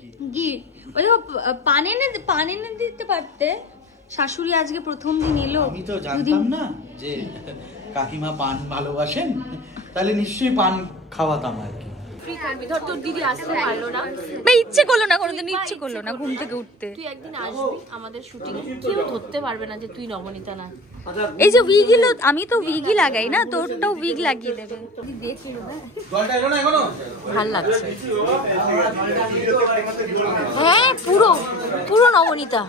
কি ঘি ওই পান এনে দিতে পারতে। শাশুড়ি আজকে প্রথম দিন এলো। আমি তো জানতাম না যে কাকিমা পান ভালোবাসেন, তাহলে নিশ্চয়ই পান খাওয়াতাম আর কি। ইচ্ছে করলো না, কোনোদিন ইচ্ছে করলো না ঘুম থেকে উঠতে। তুই একদিন আসবি আমাদের শুটিং এ, কেউ ধরতে পারবে না যে তুই নবনীতা না। এই যে উইগগুলো, আমি তো উইগই লাগাই না, তোরটাও উইগ লাগিয়ে দেবে। ভাল লাগছে, হ্যাঁ পুরো পুরো নবনীতা।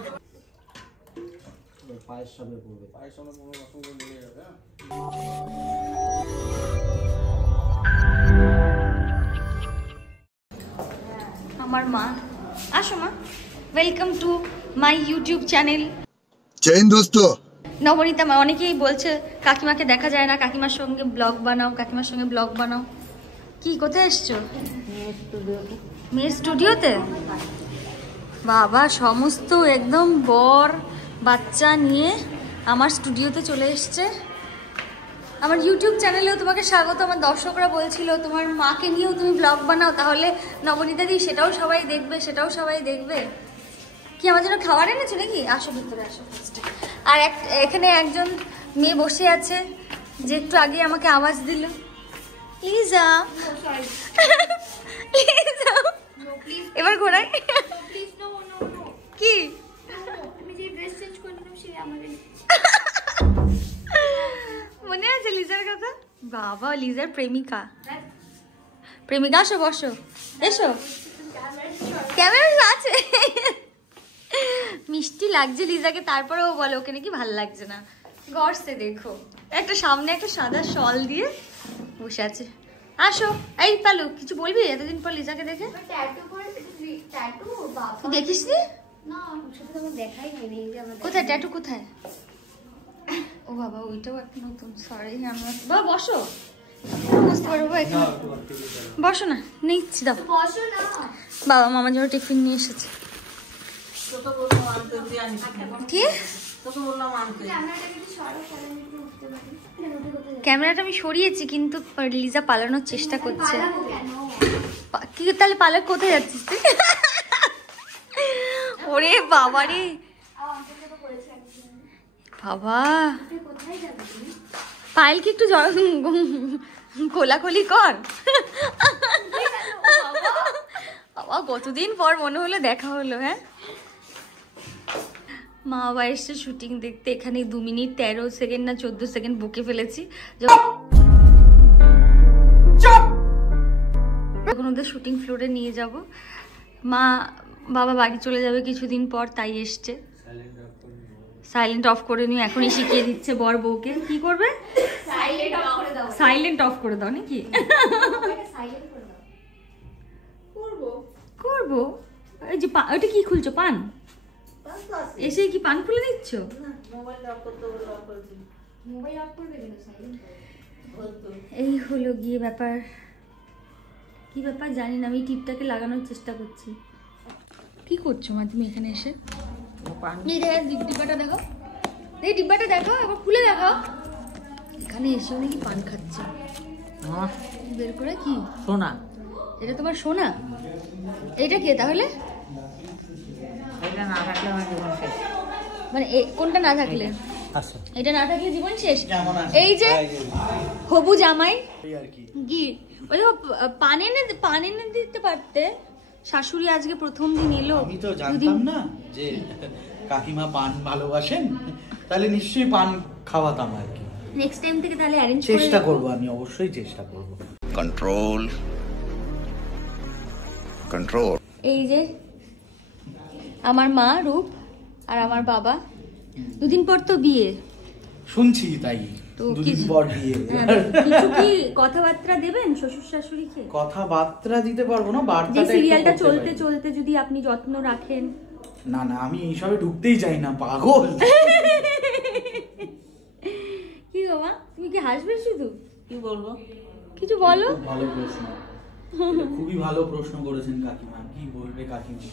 আমার মা, আসো মা, welcome to my YouTube channel. Jai Hind দোস্ত। নবনীতা মা, অনেকেই বলছে কাকিমাকে দেখা যায় না, কাকিমার সঙ্গে ব্লগ বানাও, কাকিমার সঙ্গে ব্লগ বানাও। কি কোথায় এসছো? মেয়ের স্টুডিওতে। বাবা সমস্ত একদম বর বাচ্চা নিয়ে আমার স্টুডিওতে চলে এসছে। আমার ইউটিউব চ্যানেলেও তোমাকে স্বাগত। আমার দর্শকরা বলছিল তোমার মাকে নিয়েও তুমি ব্লগ বানাও, তাহলে নবনীতা দি সেটাও সবাই দেখবে, সেটাও সবাই দেখবে। কি আমার জন্য খাবার এনেছো নাকি? আসো ভিতরে আসো। আর এখানে একজন মেয়ে বসে আছে যে একটু আগে আমাকে আওয়াজ দিল, লিজা লিজা। এবার ঘোরাই কি মনে আছে লিজার কথা? বাবা লিজার প্রেমিকা, প্রেমিকা। আসো বসো, এসো। ক্যামেরা আছে। মিষ্টি লাগছে লিজাকে, তারপরেও বলে ওকে নাকি ভাল লাগছে না। গড়ছে দেখো, একটা সামনে একটা সাদা শল দিয়ে বসে আছে। আসো। এই পালু, কিছু বলবি এতদিন পর লিজাকে দেখে? দেখিস নি? কোথায় ট্যাটু কোথায়? ও বাবা ওইটাও একটা নতুন। সরি আমরা বাবা বসো, বুঝতে পারবো এখানে। বসো না, নিচ্ছি দাও। বাবা মামার জন্য টিফিন নিয়ে এসেছে। কি ক্যামেরাটা আমি সরিয়েছি, কিন্তু লিজা পালানোর চেষ্টা করছে। কি তাহলে পালার কোথায় যাচ্ছিস তুই? ওরে বাবা রে বাবা, পায়েলকে একটু খোলাখুলি কর। বাবা কতদিন পর মনে হলো দেখা হলো। হ্যাঁ মা বাবা এসছে শুটিং দেখতে। এখানে 2 মিনিট 13 সেকেন্ড না 14 সেকেন্ড বকে ফেলেছি। যখন ওদের শুটিং ফ্লোরে নিয়ে যাব, মা বাবা বাড়ি চলে যাবে কিছুদিন পর, তাই এসছে। সাইলেন্ট অফ করে নিও, এখনই শিখিয়ে দিচ্ছে বর বউকে কি করবে। সাইলেন্ট অফ করে দাও নাকি? করবো। এই যে ওটা কি খুলছো? পান এসে কি পান খুলে দিচ্ছ? এই হলো গিয়ে ব্যাপার। কি ব্যাপার জানি না, আমি টিপটাকে লাগানোর চেষ্টা করছি। কি করছো মা তুমি এখানে এসে? ডিব্বাটা দেখো, এই ডিব্বাটা দেখো, এবার খুলে দেখো। এখানে এসেও নাকি পান খাচ্ছে বের করে। কি সোনা? এটা তোমার সোনা? এটা কে তাহলে? মানে কোনটা না থাকলে? এটা না থাকলে জীবন শেষ। এই যে হবু জামাই কি ওই পান এনে দিতে পারতে। শাশুড়ি আজকে প্রথম দিন এলো। আমি তো জানতাম না যে কাকিমা পান ভালোবাসেন, তাহলে নিশ্চয়ই পান খাওয়াতাম আর কি। নেক্সট টাইম থেকে তাহলে অ্যারেঞ্জ করে চেষ্টা করব, আমি অবশ্যই চেষ্টা করব। Control control. এই যে আমার মা রূপ আর আমার বাবা, 2 দিন পর তো বিয়ে শুনছি, তাই 2 দিন পর বিয়ে। কিছু কি কথাবার্তা দেবেন শ্বশুর শাশুড়িকে? কথাবার্তা দিতে পারবো না, বার্তাটা যে সিরিয়ালটা চলতে চলতে যদি আপনি যত্ন রাখেন। না না, আমি এইসবে ঢুকতেই চাই না, পাগল। কি বাবা তুমি কি হাসবে শুধু? কি বলবো? কিছু বলো। ভালো প্রশ্ন, খুবই ভালো প্রশ্ন করেছেন কাকিমা। কি বলবে কাকিমা?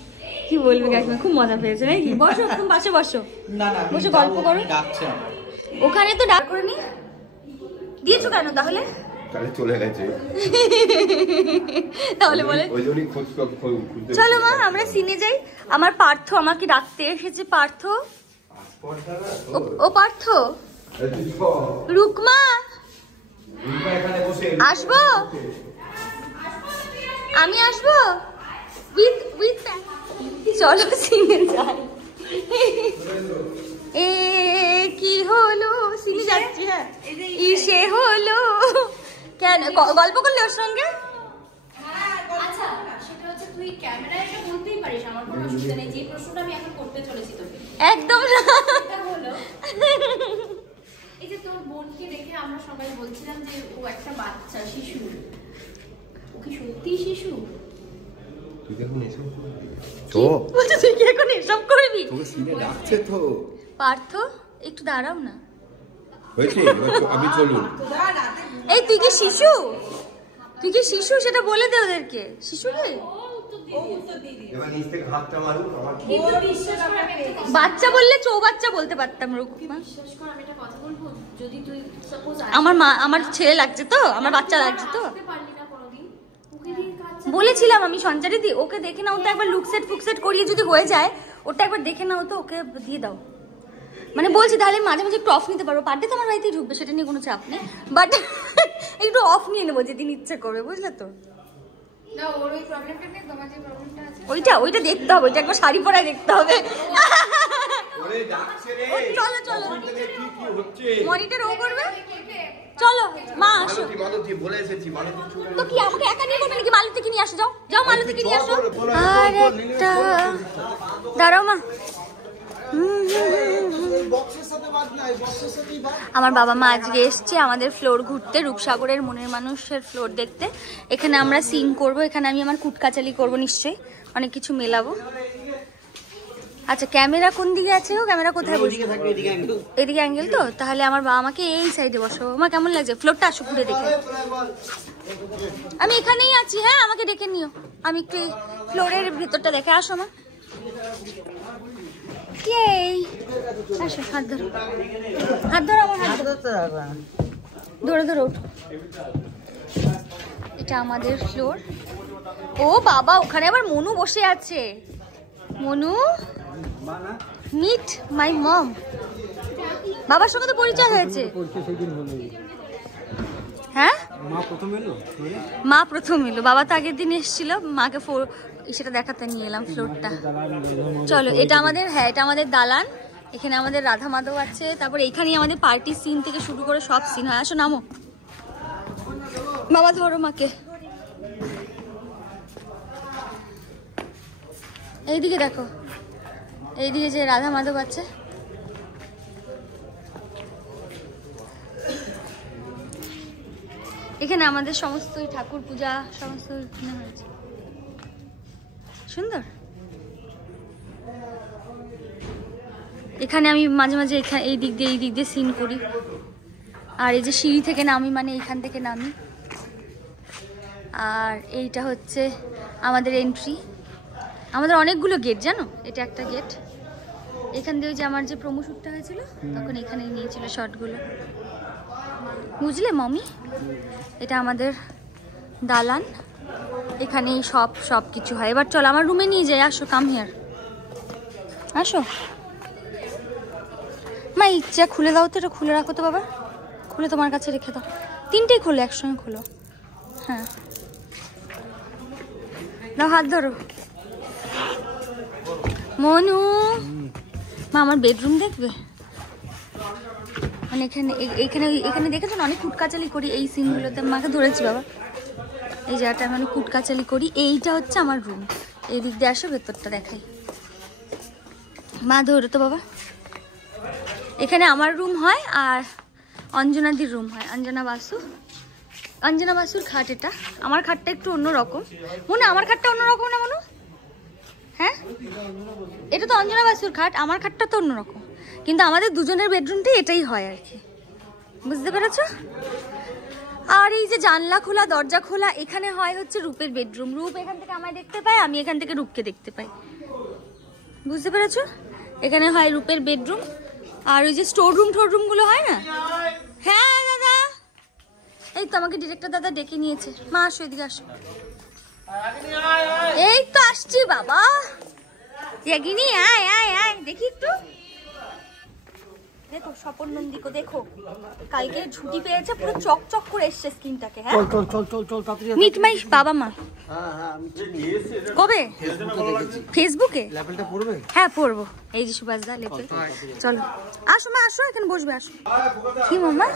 কি বলবে কাকিমা? খুব মজা পেয়েছে নাকি? বসো, তুমি পাশে বসো। না না, বসে গল্প করো। ডাকছে আমার। ওখানে তো ডাক করে নি দিয়েছো কেন তাহলে? তাহলে চলে গেছে তাহলে বলে ওই জন্যই খোঁজ খুঁজতে চলো মা আমরা সিনে যাই। আমার পার্থ আমাকে ডাকতে এসেছে। পার্থ, ও পার্থ, রুকমা আসবো, আমি আসবো উইথ উইথ চলো সিনে যাই। এ কি হলো, সিনে যাচ্ছি। হ্যাঁ ইসে হলো কেন গল্প করলে ওর সঙ্গে? আচ্ছা সেটা হচ্ছে তুই ক্যামেরায় এটা বলতেই পারিস, আমার কোনো অসুবিধা নেই। যে প্রশ্নটা আমি এখন করতে চলেছি তোকে একদম না। এটা হলো এই যে তোর বোনকে দেখে আমরা সবাই বলছিলাম যে ও একটা বাচ্চা শিশু, ও কি সত্যি শিশু? তুই দেখুন এসব তো বলছিস তুই কি এখন এসব করবি? তোকে সিনে ডাকছে তো। পার্থ একটু দাঁড়াও না। হয়েছে আমি চলুন। এই তুই কি শিশু? তুই কি শিশু সেটা বলে দে ওদেরকে। শিশু কি? এবার নিচ থেকে হাতটা মারুন। আমার কিন্তু বিশ্বাস কর আমি একটা কথা বাচ্চা বললে চৌবাচ্চা বলতে পারতাম রুকমা। বিশ্বাস কর আমি একটা কথা বলবো, যদি তুই সাপোজ আমার ছেলে লাগছে তো, আমার বাচ্চা লাগছে তো। আসতে পারলি না কোনোদিন, ওকে দিয়ে কাজ বলেছিলাম আমি সঞ্চারি দি ওকে দেখে নাও তো একবার, লুকসেট ফুকসেট করিয়ে যদি হয়ে যায় ওটা একবার দেখে নাও তো, ওকে দিয়ে দাও। মানে বলছি তাহলে মাঝে মাঝে একটু অফ নিতে পারবো। পার ডে তো আমার বাড়িতেই ঢুকবে, সেটা নিয়ে কোনো চাপ নেই, বাট একটু অফ নিয়ে নেবো যেদিন ইচ্ছে করবে, বুঝলে তো? না ওর ওই প্রবলেমটা নেই, তোমার যে প্রবলেমটা আছে ওইটা দেখতে হবে, ওইটা একবার শাড়ি পরায় দেখতে হবে। ওরে ডাকছে রে। চলো চলো কি কি হচ্ছে? মনিটর ও করবে। চলো মা আসো। মালতী বলে এসেছি মালতী চলে তো কি আমাকে একা নিয়ে করবে নাকি? মালতীকে নিয়ে আসো, যাও যাও মালতীকে নিয়ে আসো। আর একটা দাঁড়াও মা। আমার বাবা মা আজকে এসছে আমাদের ফ্লোর ঘুরতে, রূপসাগরের মনের মানুষের ফ্লোর দেখতে। এখানে আমরা সিং করব, এখানে আমি আমার কুটকাচালি করব, নিশ্চয়ই অনেক কিছু মেলাবো। আচ্ছা ক্যামেরা কোন দিকে আছে গো? ক্যামেরা কোথায় বসবে? এদিকে অ্যাঙ্গেল তো, তাহলে আমার বাবা আমাকে এই সাইডে বসাবো। আমার কেমন লাগছে ফ্লোরটা? আসো ঘুরে দেখে। আমি এখানেই আছি, হ্যাঁ আমাকে ডেকে নিও, আমি একটু ফ্লোরের ভিতরটা দেখে আসো মা। আসো হাত ধরো, হাত ধরো আমার হাত ধরে ধরে ওঠো। এটা আমাদের ফ্লোর। ও বাবা ওখানে আবার মনু বসে আছে। মনু মিট মাই মম। বাবার সঙ্গে তো পরিচয় হয়েছে। হ্যাঁ মা প্রথম এলো, বাবা তো আগের দিন এসেছিল, মাকে সেটা দেখাতে নিয়ে এলাম ফ্লোরটা। চলো এটা আমাদের, হ্যাঁ এটা আমাদের দালান। এখানে আমাদের রাধা মাধব আছে, তারপর এখানেই আমাদের পার্টি সিন থেকে শুরু করে সব সিন হয়। আসো নামো বাবা, ধরো মাকে। এইদিকে দেখো, এইদিকে যে রাধা মাধব আছে। এখানে আমাদের সমস্ত ঠাকুর পূজা সমস্ত এখানে হয়েছে, সুন্দর। এখানে আমি মাঝে মাঝে এই দিক দিয়ে সিন করি। আর এই যে সিঁড়ি থেকে নামি, মানে এইখান থেকে নামি। আর এইটা হচ্ছে আমাদের এন্ট্রি। আমাদের অনেকগুলো গেট জানো, এটা একটা গেট। এখান দিয়ে যে আমার যে প্রোমো শ্যুটটা হয়েছিল তখন এখানেই নিয়েছিল শটগুলো, বুঝলে মমি? এটা আমাদের দালান, এখানেই সব কিছু হয়। এবার চল আমার রুমে নিয়ে যাই, আসো কাম হিয়ার, আসো। মা ইচ্ছা খুলে দাও তো, এটা খুলে রাখো তো বাবা, খুলে তোমার কাছে রেখে দাও। তিনটেই খুলে একসঙ্গে খুলো, হ্যাঁ দাও, হাত ধরো। মনু মা আমার বেডরুম দেখবে, মানে এখানে দেখেছো না অনেক কুটকাচালি করি এই সিনগুলোতে। মাকে ধরেছি বাবা, এই জায়গাটা মানে কুটকাচালি করি। এইটা হচ্ছে আমার রুম, এই দিক দিয়ে আসো ভেতরটা দেখাই। মা ধরো তো বাবা। এখানে আমার রুম হয় আর অঞ্জনাদির রুম হয়, অঞ্জনা বাসুর খাট। এটা আমার খাটটা একটু অন্যরকম মনে, আমার খাটটা অন্যরকম না মনে? হ্যাঁ এটা তো অঞ্জনা বাসুর খাট, আমার খাটটা তো অন্যরকম, কিন্তু আমাদের দুজনের বেডরুমটাই এটাই হয় আর কি, বুঝতে পেরেছো? আর এই যে জানলা খোলা দরজা খোলা, এখানে হয় হচ্ছে রূপের বেডরুম। রূপ এখান থেকে আমায় দেখতে পায়, আমি এখান থেকে রূপকে দেখতে পাই, বুঝতে পেরেছো? এখানে হয় রূপের বেডরুম। আর ওই যে স্টোর রুম গুলো হয় না, হ্যাঁ দাদা এই তো আমাকে ডিরেক্টর দাদা ডেকে নিয়েছে। মা আসো, এদিকে আসো। এই তো আসছি বাবা। ইয়াগিনি আয় আয় আয়, দেখি একটু। দেখো স্বপন নন্দিকো, দেখো কালকে ছুটি পেয়েছে, পুরো চকচক করে এসছে স্কিনটাকে। হ্যাঁ মিট মাই বাবা মা। কবে? ফেসবুকে? হ্যাঁ পড়বো। এই যে সুভাষ দা লেপেল। চলো আসো মা, আসো এখানে বসবে, আসো। কি মামা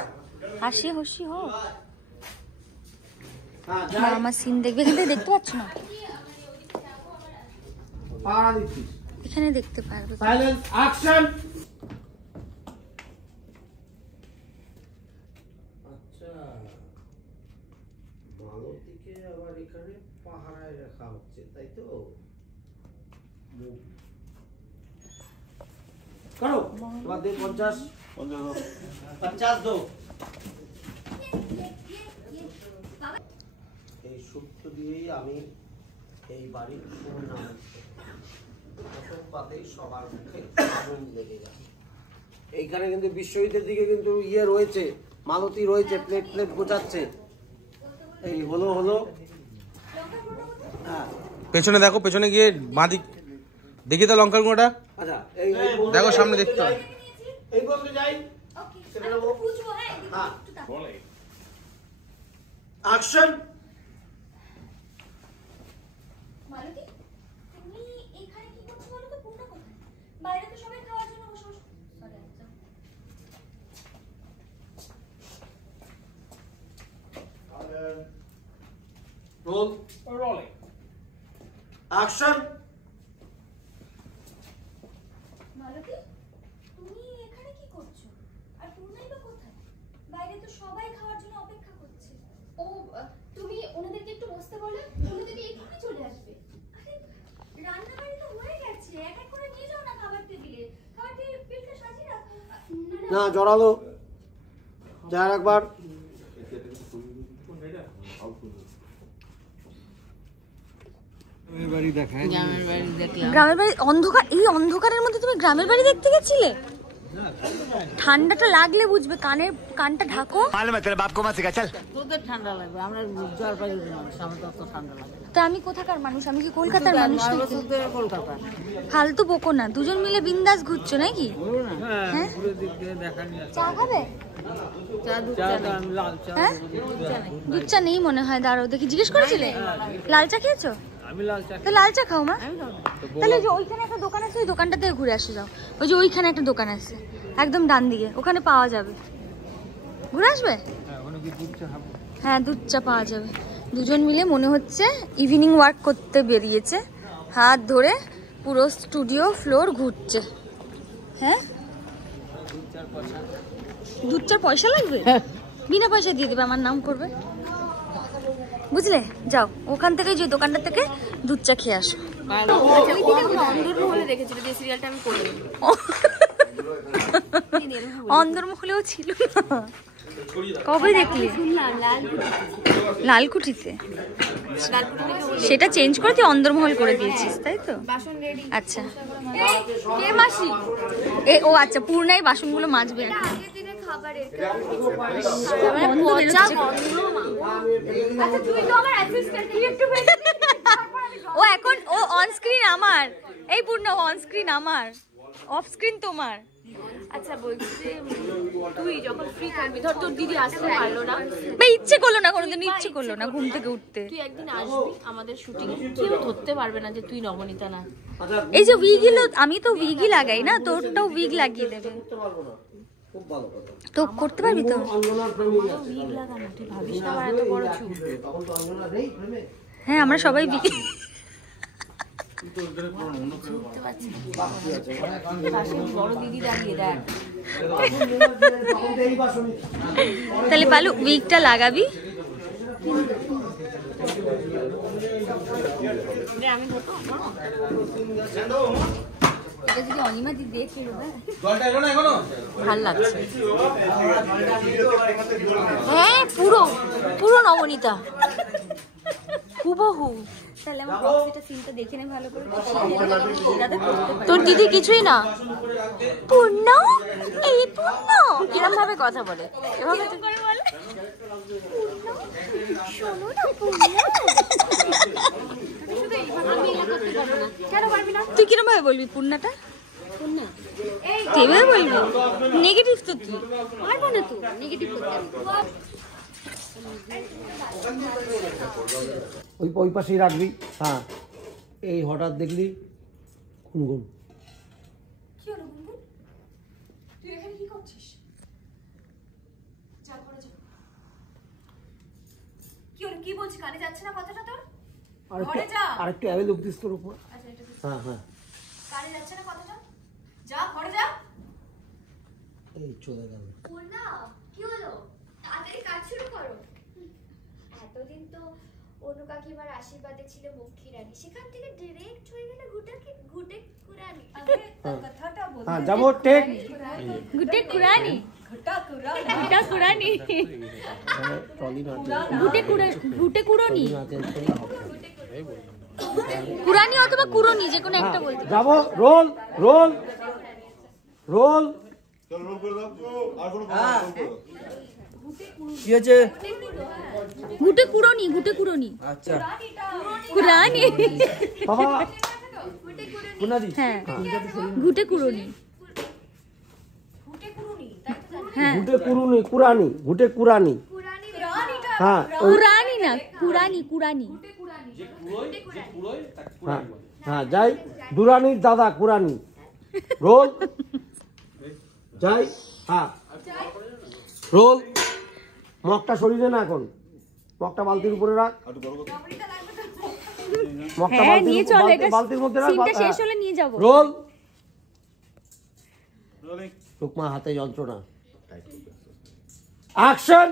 হাসি খুশি হো। আমার সিন দেখবে, এখান থেকে দেখতে পাচ্ছ না? এখানে দেখতে পারবে। Silence action. আচ্ছা, মালতীকে আবার এখানে পাহারায় রাখা হচ্ছে, তাই তো? করো, তোমার দিয়ে 50 দো। এই সূত্র দিয়েই আমি এই বাড়ির সুনাম, প্রথম পাতেই সবার মুখে আগুন লেগে যায়। এইখানে কিন্তু বিশ্বজিতের দিকে কিন্তু ইয়ে রয়েছে, মালতী রয়েছে, প্লেট গোছাচ্ছে। এই হলো হ্যাঁ, পেছনে দেখো, পেছনে গিয়ে বাঁদিক দেখি তো লঙ্কার গুঁড়োটা। আচ্ছা এই দেখো সামনে দেখতে হয়। এই বলতে যাই হ্যাঁ, অ্যাকশন। মালতী, তুমি এখানে কি করছো বলো তো? পূর্ণা কোথায়? বাইরে তো সবাই খাওয়ার জন্য বসে বসে। Role rolling action. মালতী, তুমি এখানে কি করছো? আর পূর্ণাই বা কোথায়? বাইরে তো সবাই খাওয়ার জন্য অপেক্ষা করছে। ও তুমি ওনাদেরকে একটু বসতে বলে, ওনাদেরকে এক্ষুনি চলে আসবে। আরে রান্না বাড়ি তো হয়ে গেছে, এক এক করে নিয়ে যাও না খাবার টেবিলে। খাবার টেবিলটা সাজিয়ে রাখো। না জড়ালো, যার একবার গ্রামের বাড়ি অন্ধকার, এই অন্ধকারের মধ্যে তুমি গ্রামের বাড়ি দেখতে গেছিলে? ঠান্ডাটা লাগলে বুঝবে, কানটা ঢাকো। তোদের ঠান্ডা লাগবে, আমরা জলপাইগুড়ির মানুষ, আমার তো ঠান্ডা লাগবে। তা আমি কোথাকার মানুষ? আমি কি কলকাতার মানুষ নাকি? কলকাতা ফালতু বকো না, দুজন মিলে বিন্দাস ঘুরছো নাকি? হ্যাঁ চা খাবে? হ্যাঁ দুধ চা নেই মনে হয়, দাঁড়াও দেখি। জিজ্ঞেস করেছিলে লাল চা খেয়েছো? তো লাল চা খাও মা। তাহলে যে ওইখানে একটা দোকান আছে, ওই দোকানটা থেকে ঘুরে আসে যাও। ওই যে ওইখানে একটা দোকান আছে একদম ডান দিকে, ওখানে পাওয়া যাবে। ঘুরে আসবে? হ্যাঁ দুধ চা পাওয়া যাবে। দুজন মিলে মনে হচ্ছে ইভিনিং ওয়ার্ক করতে বেরিয়েছে, হাত ধরে পুরো স্টুডিও ফ্লোর ঘুরছে। হ্যাঁ দুধ চার পয়সা লাগবে? বিনা পয়সা দিয়ে দেবে, আমার নাম করবে, বুঝলে? যাও ওখান থেকে, যে দোকানটা থেকে দুধ চা খেয়ে আসো। অন্দরমহলে দেখেছিল যে সিরিয়ালটা আমি করি। অন্দরমহলেও ছিল না। কবে দেখলি? লালকুঠিতে। সেটা চেঞ্জ করে তুই অন্দরমহল করে দিয়েছিস, তাই তো? আচ্ছা কে মাসি? ও আচ্ছা, পূর্ণাই বাসনগুলো মাজবে। ও এখন ও অন স্ক্রিন আমার, এই পূর্ণ অন স্ক্রিন আমার, অফ স্ক্রিন তোমার। আচ্ছা বলছি যে তুই যখন ফ্রি থাকবি, ধর তোর দিদি আসতে পারলো না, ইচ্ছে করলো না, কোনোদিন ইচ্ছে করলো না ঘুম থেকে উঠতে। তুই একদিন আসবি আমাদের শুটিং এ, কেউ ধরতে পারবে না যে তুই নবনীতা না। এই যে উইগগুলো, আমি তো উইগই লাগাই না, তোরটাও উইগ লাগিয়ে দেবে। তো করতে পারবি তো? উইগ লাগানো, তুই ভাবিস না আমার এত বড় চুল। হ্যাঁ আমরা সবাই উইগ। বড় দিদি দাঁড়িয়ে দেখ। তাহলে পালু উইগটা লাগাবি। আমি ধরবো এটা যদি অনিমা দি দেখে ভাল লাগছে। হ্যাঁ পুরো পুরো নবনীতা হুবহু। তাহলে আমার কক্সিটা সিনটা দেখে নে ভালো করে, যাতে করতে পারি। তোর দিদি কিছুই না, পূর্ণ এই পূর্ণ কিরম ভাবে কথা বলে, এভাবে করে বলে শোনো না পূর্ণা। কেন পারবি না? তুই কিরম ভাবে বলবি পূর্ণাটা? পূর্ণা তেবে বলবি? নেগেটিভ তো তুই পারবো না, তো নেগেটিভ করতে ওই পাশেই রাখবি। হ্যাঁ, এই হঠাৎ দেখলি গুনগুন। কি হলো গুনগুন? তুই এখানে কি করছিস? যা ঘরে যা। কি হলো? কি বলছিস? কানে যাচ্ছে না কথাটা তোর? ঘরে যা। আরেকটু অ্যাভেল দিস তোর উপর। আচ্ছা এটা হ্যাঁ হ্যাঁ, কানে যাচ্ছে না কথাটা? যা ঘরে যা। এই চলে গেল। পূর্ণা কি হলো? তাড়াতাড়ি কাজ শুরু করো। এতদিন তো অনু কাকিমার আশীর্বাদে ছিল মক্ষী রানী, সেখান থেকে ডিরেক্ট হয়ে গেল ঘুটে কুরানি। কথাটা বল। হ্যাঁ যাবো, টেক। গুটে কুরানি, ঘটা কুরানি। গুটা কুরানি, ট্রলি না, গুটে কুরনি, নাচে কুরানি অথবা কুরনি, যে কোনো একটা বলতে। যাবো। Roll roll roll. কি হয়েছে? গুটে কুরনি, গুটে কুরনি, আচ্ছা কুরানি। বাবা পুনাদি। হ্যাঁ, গুটে কুরনি। হ্যাঁ, ঘুটে কুরুনি, কুরানি, ঘুটে কুরানি। হ্যাঁ কুরানি না, কুরানি, কুরানি। হ্যাঁ হ্যাঁ, যাই। দুরানির দাদা কুরানি। রোল। যাই। হ্যাঁ রোল। মগটা শরীরে না, এখন মগটা বালতির উপরে রাখ। মগটা হ্যাঁ, নিয়ে চলো, এটা বালতির মধ্যে রাখ। সিনটা শেষ হলে নিয়ে যাব। রোল। টুকমা হাতে যন্ত্রণা। অ্যাকশন।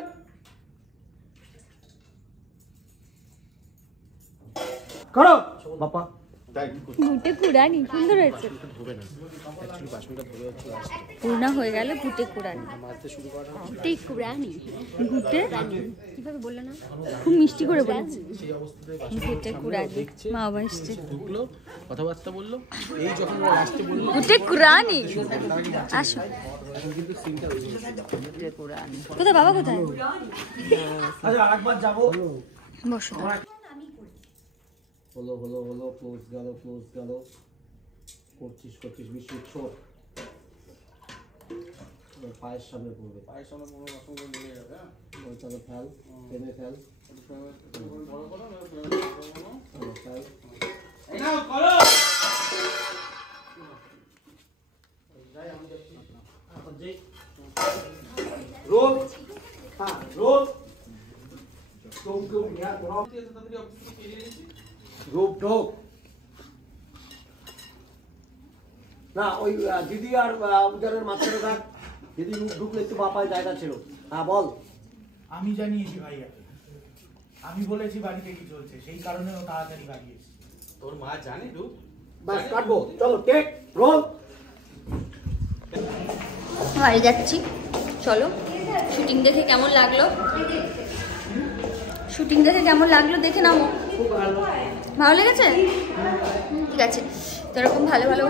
করো বাপা। গুটে কুরানি সুন্দর হয়েছে। পূর্ণা হয়ে গেল গুটে কুরানি। গুটে কুরানি, গুটে কিভাবে বললো না, খুব মিষ্টি করে বলেছে। গুটে কুরানি, মা বাবা এসছে, ঢুকলো, কথাবার্তা বললো, এই যখন লাস্টে বললো গুটে কুরানি। আসো, কোথায় বাবা, কোথায়? আচ্ছা আরেকবার যাবো। বসো। হলো হলো হলো, ক্লোজ গেল, ক্লোজ গেল। করছিস করছিস, বিশ্ব ছোট পায়ের সামনে পড়বে, পায়ের সামনে পড়বে, তাহলে ফেল, টেনে ফেল, রোল। হ্যাঁ রোল। রূপ ঢোক না, ওই দিদি আর উজানের মাঝখানে থাক। দিদি রূপ ঢুকলে একটু বাপায় জায়গা ছিল। হ্যাঁ বল। আমি জানিয়েছি ভাইয়াকে, আমি বলেছি বাড়িতে কি চলছে, সেই কারণে ও তাড়াতাড়ি বাড়ি এসেছে। তোর মা জানে রূপ? বাস কাটবো, চলো টেক রোল। বাড়ি যাচ্ছি, চলো। শুটিং দেখে কেমন লাগলো, শুটিং দেখে কেমন লাগলো দেখে নামো। ভালো লেগেছে? ঠিক আছে, তো এরকম ভালো ভালো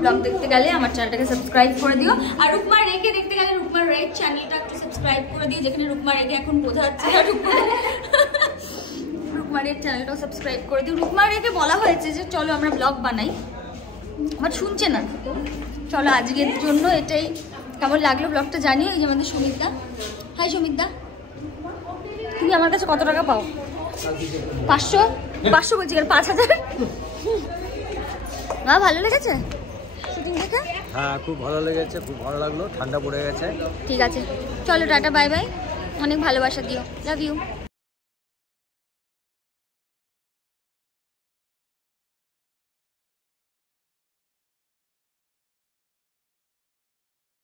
ব্লগ দেখতে গেলে আমার চ্যানেলটাকে সাবস্ক্রাইব করে দিও। আর রুকমা রেকে দেখতে গেলে রুকমা রেক চ্যানেলটা একটু সাবস্ক্রাইব করে দিও, যেখানে রুকমা রেকে এখন বোঝা যাচ্ছে না। রুকমা রেক চ্যানেলটাও সাবস্ক্রাইব করে দিও। রুকমা রেকে বলা হয়েছে যে চলো আমরা ব্লগ বানাই, আমার শুনছে না। চলো আজকের জন্য এটাই। কেমন লাগলো ব্লগটা জানিও। এই যে আমাদের সুমিতদা। হাই সুমিতদা, তুমি আমার কাছে কত টাকা পাও? 500? 500 বলছি, 5000? মা ভালো লেগেছে শুটিং দেখে? হ্যাঁ খুব ভালো লেগেছে, খুব ভালো লাগলো, ঠান্ডা পড়ে গেছে। ঠিক আছে, চলো টাটা, বাই বাই, অনেক ভালোবাসা দিও, লাভ ইউ।